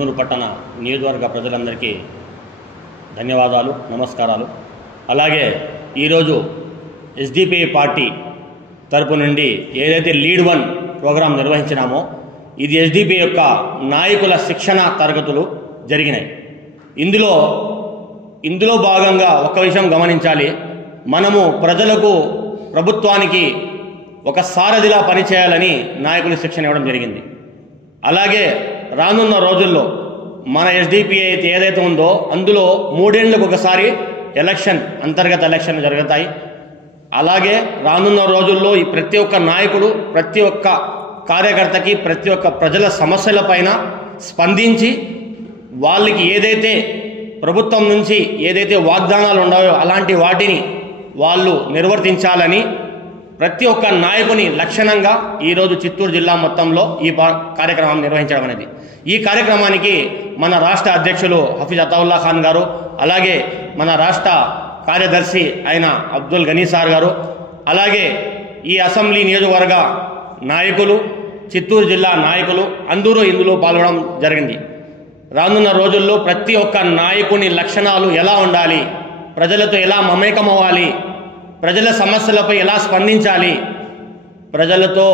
నూరు పట్టణ నియోజకవర్గ ప్రజలందరికీ ధన్యవాదాలు, నమస్కారాలు. అలాగే ఈరోజు ఎస్డిపిఐ పార్టీ తరపు నుండి ఏదైతే లీడ్ 1 ప్రోగ్రాం నిర్వహించినామో ఇది ఎస్డిపిఐ యొక్క నాయకుల శిక్షణ తరగతులు జరిగినాయి. ఇందులో భాగంగా ఒక విషయం గమనించాలి. మనము ప్రజలకు, ప్రభుత్వానికి ఒక సారథిలా పనిచేయాలని నాయకులు శిక్షణ ఇవ్వడం జరిగింది. అలాగే రానున్న రోజుల్లో మన ఎస్డిపిఐ అయితే ఏదైతే ఉందో అందులో 3 ఏళ్లకు ఒకసారి అంతర్గత ఎలక్షన్ జరుగుతాయి. అలాగే రానున్న రోజుల్లో ఈ ప్రతి ఒక్క నాయకుడు, ప్రతి ఒక్క కార్యకర్తకి, ప్రతి ఒక్క ప్రజల సమస్యలపైన స్పందించి వాళ్ళకి ఏదైతే ప్రభుత్వం నుంచి ఏదైతే వాగ్దానాలు ఉన్నాయో అలాంటి వాటిని వాళ్ళు నిర్వర్తించాలని ప్రతి ఒక్క నాయకుని లక్షణంగా ఈరోజు చిత్తూరు జిల్లా మొత్తంలో ఈ కార్యక్రమం నిర్వహించడం అనేది. ఈ కార్యక్రమానికి మన రాష్ట్ర అధ్యక్షులు హఫీజ్ అతావుల్లా ఖాన్ గారు, అలాగే మన రాష్ట్ర కార్యదర్శి అయిన అబ్దుల్ గనీ సార్ గారు, అలాగే ఈ అసెంబ్లీ నియోజకవర్గ నాయకులు, చిత్తూరు జిల్లా నాయకులు అందరూ ఇందులో పాల్గొనడం జరిగింది. రానున్న రోజుల్లో ప్రతి ఒక్క నాయకుని లక్షణాలు ఎలా ఉండాలి, ప్రజలతో ఎలా మమేకం అవ్వాలి, ప్రజల సమస్యలపై ఎలా స్పందించాలి, ప్రజలతో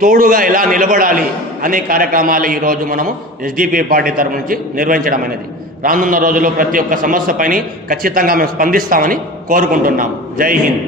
తోడుగా ఎలా నిలబడాలి అనే కార్యక్రమాలు ఈరోజు మనము ఎస్డిపిఐ పార్టీ తరఫు నుంచి నిర్వహించడం అనేది. రానున్న రోజుల్లో ప్రతి ఒక్క సమస్యపైన ఖచ్చితంగా మేము స్పందిస్తామని కోరుకుంటున్నాము. జై హింద్.